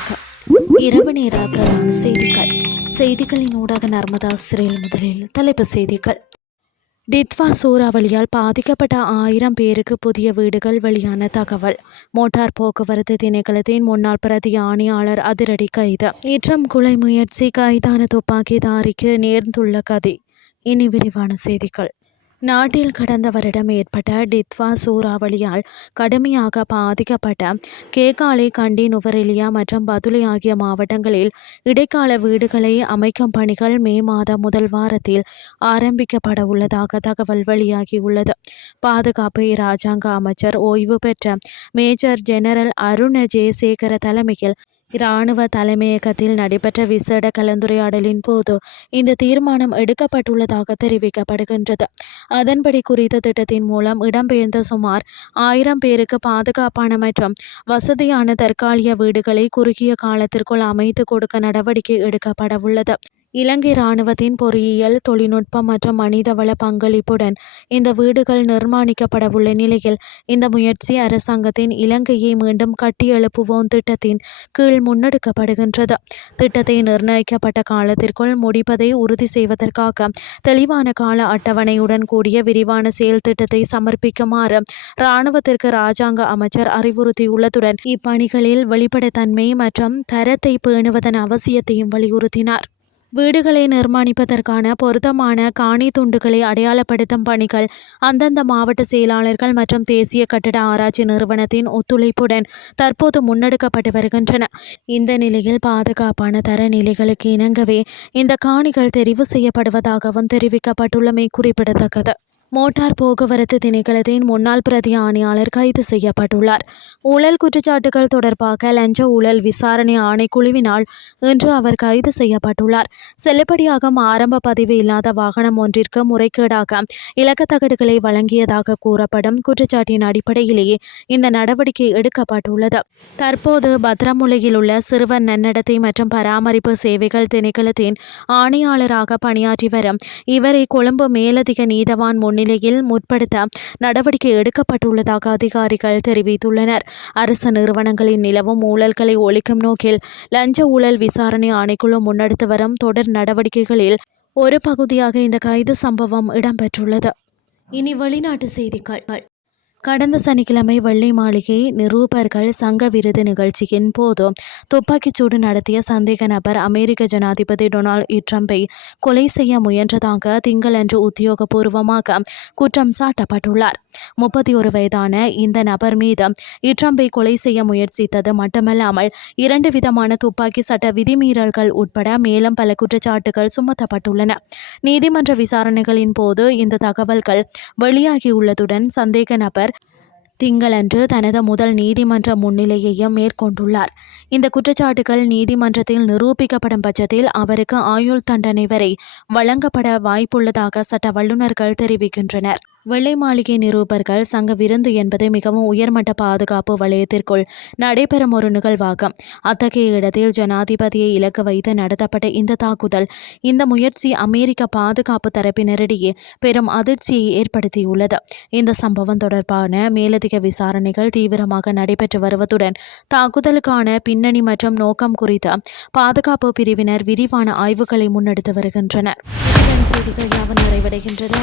வணக்கம். இரவு நேர பிரதான செய்திகளின் ஊடாக நர்மதா சிறையில் முதலில் தலைப்புச் செய்திகள். டித்வா சூறாவளியால் பாதிக்கப்பட்ட 1000 பேருக்கு புதிய வீடுகள் வெளியான தகவல். மோட்டார் போக்குவரத்து திணைக்களத்தின் முன்னாள் பிரதி ஆணையாளர் அதிரடி கைது. கொலை முயற்சி கைதான துப்பாக்கிதாரிக்கு நேர்ந்துள்ள கதி. இனி விரிவான செய்திகள். நாட்டில் கடந்த வருடம் ஏற்பட்ட டித்வா சூறாவளியால் கடுமையாக பாதிக்கப்பட்ட கேகாலை, கண்டி, நுவரெலியா மற்றும் பதுளை ஆகிய மாவட்டங்களில் இடைக்கால வீடுகளை அமைக்கும் பணிகள் மே மாதம் முதல் வாரத்தில் ஆரம்பிக்கப்பட உள்ளதாக தகவல் வெளியாகியுள்ளது. பாதுகாப்பு இராஜாங்க அமைச்சர் ஓய்வு பெற்ற மேஜர் ஜெனரல் அருண ஜெயசேகர தலைமையில் இராணுவ தலைமையகத்தில் நடைபெற்ற விசேட கலந்துரையாடலின் போது இந்த தீர்மானம் எடுக்கப்பட்டுள்ளதாக தெரிவிக்கப்படுகின்றது. அதன்படி குறித்த திட்டத்தின் மூலம் இடம்பெயர்ந்த சுமார் 1000 பேருக்கு பாதுகாப்பான மற்றும் வசதியான தற்காலிக வீடுகளை குறுகிய காலத்திற்குள் அமைத்து கொடுக்க நடவடிக்கை எடுக்கப்படவுள்ளது. இலங்கை இராணுவத்தின் பொறியியல், தொழில்நுட்பம் மற்றும் மனிதவள பங்களிப்புடன் இந்த வீடுகள் நிர்மாணிக்கப்படவுள்ள நிலையில் இந்த முயற்சி அரசாங்கத்தின் இலங்கையை மீண்டும் கட்டியெழுப்புவோம் திட்டத்தின் கீழ் முன்னெடுக்கப்படுகின்றது. திட்டத்தை நிர்ணயிக்கப்பட்ட காலத்திற்குள் முடிப்பதை உறுதி செய்வதற்காக தெளிவான கால அட்டவணையுடன் கூடிய விரிவான செயல் திட்டத்தை சமர்ப்பிக்குமாறு இராணுவத்திற்கு இராஜாங்க அமைச்சர் அறிவுறுத்தியுள்ளதுடன் இப்பணிகளில் வெளிப்படைத்தன்மை மற்றும் தரத்தை பேணுவதன் அவசியத்தையும் வலியுறுத்தினார். வீடுகளை நிர்மாணிப்பதற்கான பொருத்தமான காணி துண்டுகளை அடையாளப்படுத்தும் பணிகள் அந்தந்த மாவட்ட செயலாளர்கள் மற்றும் தேசிய கட்டட ஆராய்ச்சி நிறுவனத்தின் ஒத்துழைப்புடன் தற்போது முன்னெடுக்கப்பட்டு வருகின்றன. இந்த நிலையில் பாதுகாப்பான தரநிலைகளுக்கு இணங்கவே இந்த காணிகள் தெரிவு செய்யப்படுவதாகவும் தெரிவிக்கப்பட்டுள்ளமை குறிப்பிடத்தக்கது. மோட்டார் போக்குவரத்து திணைக்களத்தின் முன்னாள் பிரதி ஆணையாளர் கைது செய்யப்பட்டுள்ளார். ஊழல் குற்றச்சாட்டுகள் தொடர்பாக லஞ்ச ஊழல் விசாரணை ஆணைக்குழுவினால் இன்று அவர் கைது செய்யப்பட்டுள்ளார். செல்லுபடியாகும் ஆரம்ப பதிவு இல்லாத வாகனம் ஒன்றிற்கு முறைகேடாக இலக்கத்தகடுகளை வழங்கியதாக கூறப்படும் குற்றச்சாட்டின் அடிப்படையிலேயே இந்த நடவடிக்கை எடுக்கப்பட்டுள்ளது. தற்போது பத்ரமுலையில் உள்ள சிறுவர் நன்னடத்தை மற்றும் பராமரிப்பு சேவைகள் திணைக்களத்தின் ஆணையாளராக பணியாற்றி வரும் இவரை கொழும்பு மேலதிக நீதவான் நிலையில் முற்படுத்த நடவடிக்கை எடுக்கப்பட்டுள்ளதாக அதிகாரிகள் தெரிவித்துள்ளனர். அரசு நிறுவனங்களின் நிலவும் ஊழல்களை ஒழிக்கும் நோக்கில் லஞ்ச ஊழல் விசாரணை ஆணைக்குழு முன்னெடுத்து வரும் தொடர் நடவடிக்கைகளில் ஒரு பகுதியாக இந்த கைது சம்பவம் இடம்பெற்றுள்ளது. இனி வெளிநாட்டு செய்திகள். கடந்த சனிக்கிழமை வெள்ளை மாளிகை நிரூபர்கள் சங்க விருது நிகழ்ச்சியின் போது துப்பாக்கிச்சூடு நடத்திய சந்தேக நபர் அமெரிக்க ஜனாதிபதி டொனால்ட் ட்ரம்பை கொலை செய்ய முயன்றதாக திங்களன்று உத்தியோகபூர்வமாக குற்றம் சாட்டப்பட்டுள்ளார். 31 வயதான இந்த நபர் மீது ட்ரம்பை கொலை செய்ய முயற்சித்தது மட்டுமல்லாமல் 2 விதமான துப்பாக்கி சட்ட விதிமீறல்கள் உட்பட மேலும் பல குற்றச்சாட்டுகள் சுமத்தப்பட்டுள்ளன. நீதிமன்ற விசாரணைகளின் போது இந்த தகவல்கள் வெளியாகியுள்ளதுடன் சந்தேக நபர் திங்களன்று தனது முதல் நீதிமன்ற முன்னிலையையும் மேற்கொண்டுள்ளார். இந்த குற்றச்சாட்டுகள் நீதிமன்றத்தில் நிரூபிக்கப்படும் பட்சத்தில் அவருக்கு ஆயுள் தண்டனை வரை வழங்கப்பட வாய்ப்புள்ளதாக சட்ட வல்லுநர்கள் தெரிவிக்கின்றனர். வெள்ளை மாளிகை நிரூபர்கள் சங்க விருந்து என்பது மிகவும் உயர்மட்ட பாதுகாப்பு வலயத்திற்குள் நடைபெறும் ஒரு நிகழ்வாகும். அத்தகைய இடத்தில் ஜனாதிபதியை இலக்கு வைத்து நடத்தப்பட்ட இந்த தாக்குதல், இந்த முயற்சி அமெரிக்க பாதுகாப்பு தரப்பினரிடையே பெரும் அதிர்ச்சியை ஏற்படுத்தியுள்ளது. இந்த சம்பவம் தொடர்பான மேலதிக விசாரணைகள் தீவிரமாக நடைபெற்று வருவதுடன் தாக்குதலுக்கான பின்னணி மற்றும் நோக்கம் குறித்து பாதுகாப்பு பிரிவினர் விரிவான ஆய்வுகளை முன்னெடுத்து வருகின்றனர். செய்திகள் யாவும் நிறைவடைகின்றது.